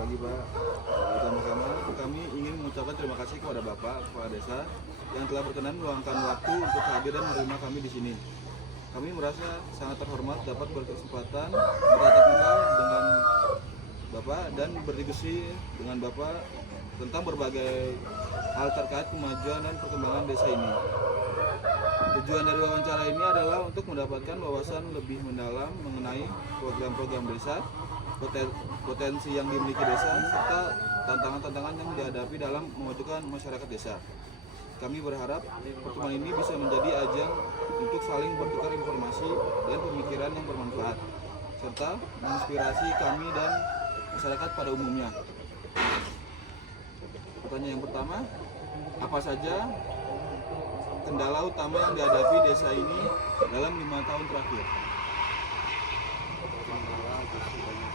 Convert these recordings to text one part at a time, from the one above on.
pagi Pak. Pertama-tama kami ingin mengucapkan terima kasih kepada Bapak Kepala Desa yang telah berkenan meluangkan waktu untuk hadir dan menerima kami di sini. Kami merasa sangat terhormat dapat berkesempatan bertatap muka dengan Bapak dan berdiskusi dengan Bapak tentang berbagai hal terkait kemajuan dan perkembangan desa ini. Tujuan dari wawancara ini adalah untuk mendapatkan wawasan lebih mendalam mengenai program-program desa, potensi yang dimiliki desa, serta tantangan-tantangan yang dihadapi dalam memajukan masyarakat desa. Kami berharap pertemuan ini bisa menjadi ajang untuk saling bertukar informasi dan pemikiran yang bermanfaat, serta menginspirasi kami dan masyarakat pada umumnya. Pertanyaan yang pertama, apa saja kendala utama yang dihadapi desa ini dalam 5 tahun terakhir? Kendala justru banyak.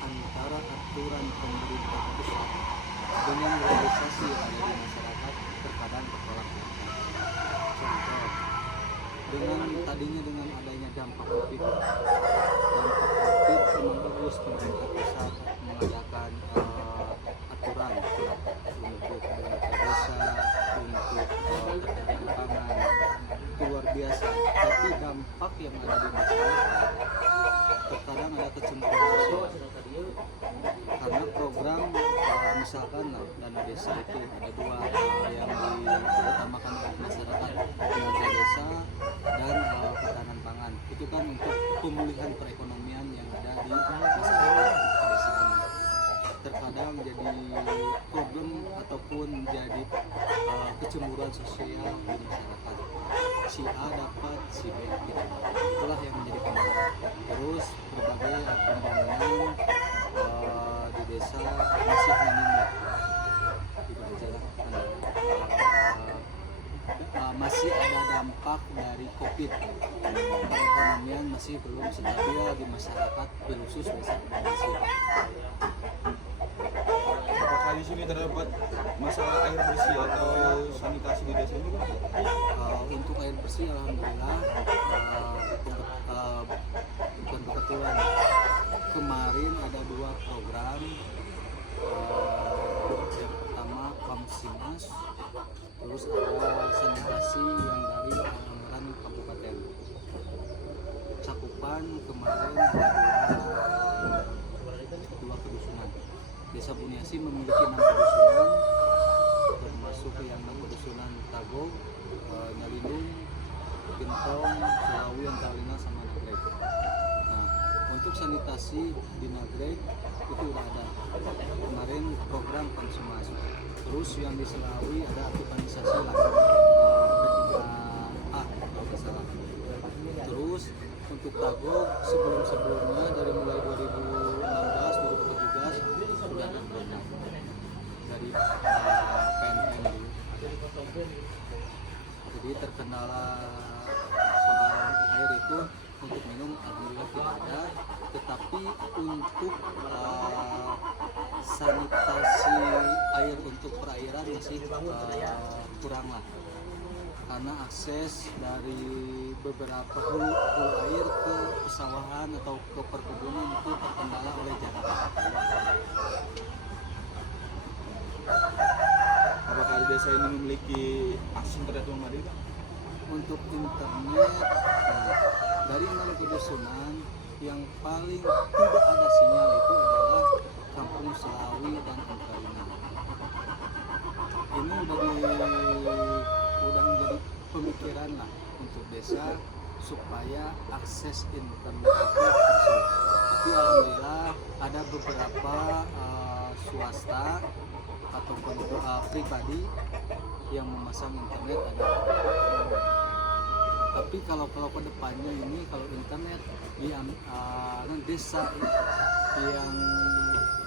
Antara aturan pemerintah pusat dengan realisasi yang ada di masyarakat terkadang bertolak belakang. Contoh, dengan adanya dampak COVID memang bagus pemerintah pusat mengadakan aturan untuk desa, untuk ketahanan pangan, itu luar biasa. Tapi dampak yang ada di masyarakat terkadang ada kecemburuan karena program misalkan dana desa itu ada dua yang diutamakan oleh masyarakat, dana desa dan ketahanan pangan. Itu kan untuk pemulihan perekonomian yang ada di masyarakat pedesaan. Terkadang jadi problem ataupun jadi kecemburuan sosial di masyarakat. Si A dapat, si B tidak. Itulah yang menjadi kendala. Terus berbagai pembangunan di desa masih minim. Itu aja lah. Masih ada dampak dari COVID. Perekonomian masih belum stabil di masyarakat, khusus desa Banyuasin. Apakah di sini terdapat masalah air bersih atau sanitasi di desa ini? Untuk air bersih, alhamdulillah, bukan kebetulan. Kemarin ada dua program. Yang pertama Pamsimas, terus ada sanitasi yang dari anggaran kabupaten. Cakupan kemarin ada dua kedusunan. Desa Buniasi memiliki 6 kedusunan, termasuk yang 6 kedusunan Tagog, Nyalindung, Gentong, Sulawi, Antalina, sama Nagreg. Nah, untuk sanitasi di Nagreg itu udah ada. Kemarin program Pamsimas. Terus yang di Sulawi ada aktivisasi lah, P3A kalau nggak salah. Terus untuk Tagog sebelum-sebelumnya dari mulai 2016, 2017 sudah ada program dari PNM dulu. Jadi terkendala soal air itu untuk minum alhamdulillah tidak ada, tetapi untuk sanitasi air untuk perairan masih kurang lah, karena akses dari beberapa hulu air ke pesawahan atau ke perkebunan itu terkendala oleh jarak. Apakah desa ini memiliki akses internet yang memadai? Untuk internet, dari 6 kedusunan yang paling tidak ada sinyal itu adalah Kampung Selawi dan Antalina. Ini udah menjadi pemikiran lah untuk desa supaya akses internet itu masuk. Tapi alhamdulillah ada beberapa swasta ataupun pribadi yang memasang internet ada. Tapi kalau ke depannya ini kalau internet di desa yang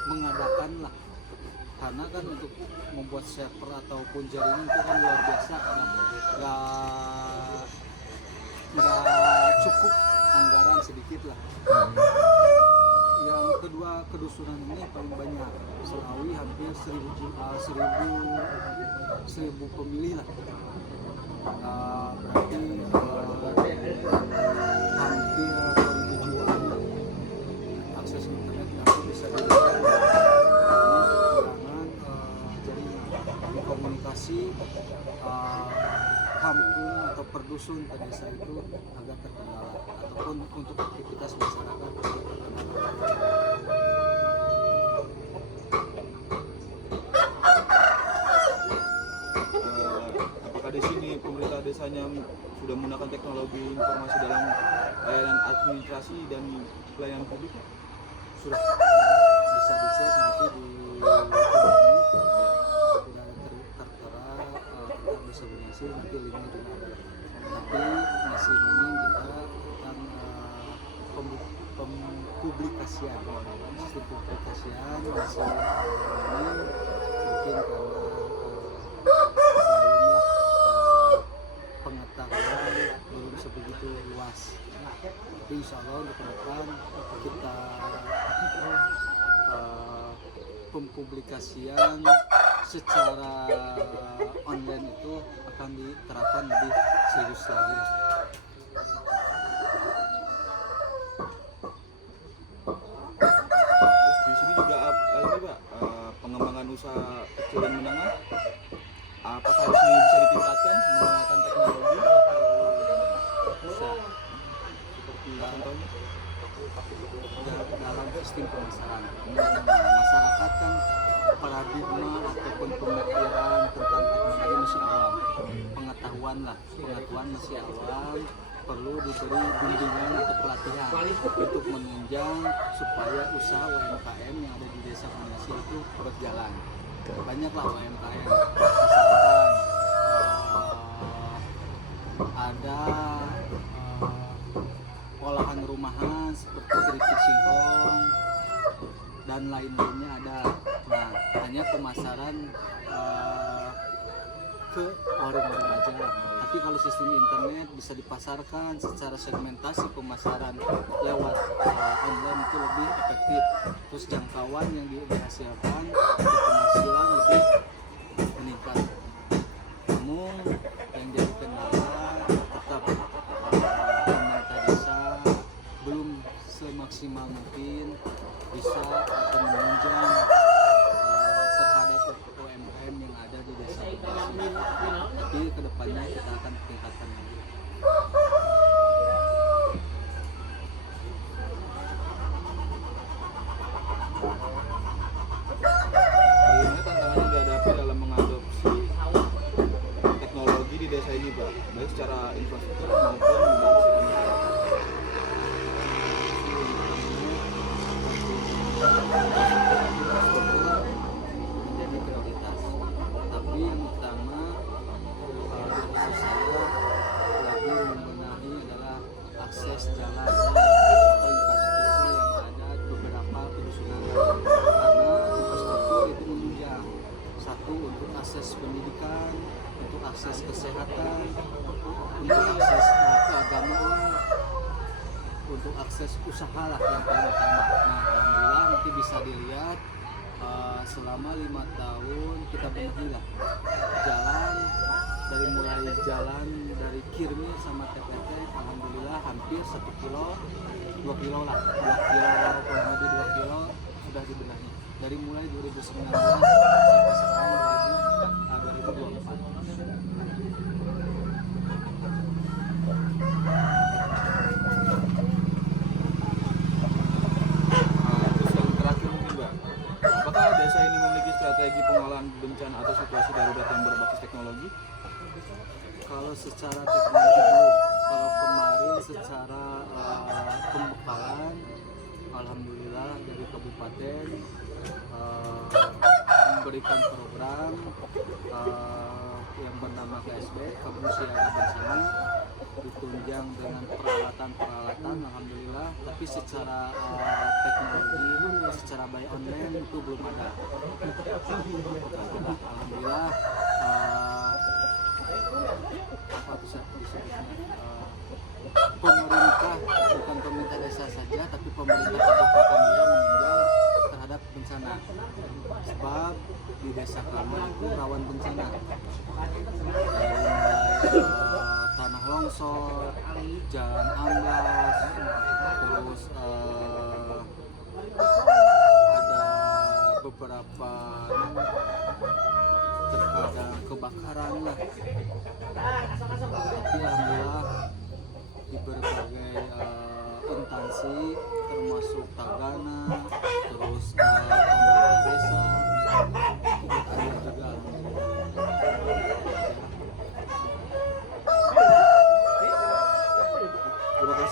mengadakan lah, karena kan untuk membuat server ataupun jaringan itu kan luar biasa, nggak cukup, anggaran sedikit lah. Yang kedua kedusunan ini paling banyak, Selawi hampir 1000 pemilih lah. Berarti atau per dusun pada desa itu agak terkendala, ataupun untuk aktivitas masyarakat agak terkendala. Apakah di sini pemerintah desanya sudah menggunakan teknologi informasi dalam layanan administrasi dan pelayanan publik? Sudah bisa dicek nanti di sudah tertera tentang diseminasi, nanti linknya juga ada. Tapi masih minim kita tentang pempublikasian, sistem publikasian masih minim, mungkin karena pengetahuan belum sebegitu luas. Tapi insya Allah untuk ke depan kita pempublikasian secara online itu akan diterapkan lebih serius lagi. Terus di sini juga ini Pak, pengembangan usaha kecil dan menengah. Apakah di sini bisa ditingkatkan menggunakan teknologi? Bisa. Seperti contohnya? Dalam sistem pemasaran, masyarakat kan paradigma ataupun pemikiran tentang teknologi masih awam, pengetahuan masih awam, perlu diberi bimbingan atau pelatihan untuk menunjang supaya usaha UMKM yang ada di desa kombinasi itu berjalan. Banyaklah UMKM, misalkan ada olahan rumahan seperti keripik singkong dan lain-lainnya ada. Nah, hanya pemasaran ke warung-warung aja. Tapi kalau sistem internet bisa dipasarkan secara segmentasi pemasaran lewat online itu lebih efektif. Terus jangkauan yang dihasilkan untuk penghasilan lebih meningkat. Namun yang jadi kendala tetap pemerintah desa belum semaksimal mungkin bisa atau menunjang terhadap UMKM yang ada di desa. Tapi kedepannya kita akan tingkatkan lagi. Bagaimana tantangan yang dihadapi dalam mengadopsi teknologi di desa ini Pak? Baik secara infrastruktur maupun dari segi menjadi prioritas. Tapi yang utama fokus saya lagi membenahi adalah akses jalan atau infrastruktur yang ada di beberapa pedusunan, karena infrastruktur itu menunjang satu untuk akses pendidikan, untuk akses kesehatan, untuk akses keagamaan, untuk akses usaha lah yang paling utama. Nah, alhamdulillah nanti bisa dilihat selama 5 tahun kita benahi lah jalan, dari mulai jalan dari Kirmir sama TPT, alhamdulillah hampir 1 kilo, 2 kilo lah, 2 kilo, kurang lebih 2 kilo sudah dibenahi dari mulai 2019 sampai sekarang 2024. Terus yang terakhir mungkin Mbak, apakah desa ini memiliki strategi pengolahan bencana atau situasi darurat yang berbasis teknologi? Kalau secara teknologi belum. Kalau kemarin secara pembekalan, alhamdulillah dari kabupaten memberikan program yang bernama KSB, Kampung Siaga Bencana, ditunjang dengan peralatan-peralatan, alhamdulillah. Tapi secara teknologi, secara by online itu belum ada. Alhamdulillah. Apa bisa disebutnya, pemerintah, bukan pemerintah desa saja tapi pemerintah kabupaten juga menunjang terhadap bencana, sebab di desa kami itu rawan bencana dari tanah longsor, jalan amblas, terus ada beberapa terkadang kebakaran lah. Tapi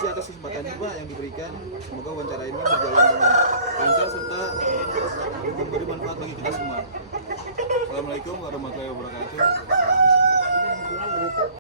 kasih atas kesempatannya Pak yang diberikan. Semoga wawancara ini berjalan dengan lancar serta memberi manfaat bagi kita semua. Assalamualaikum warahmatullahi wabarakatuh.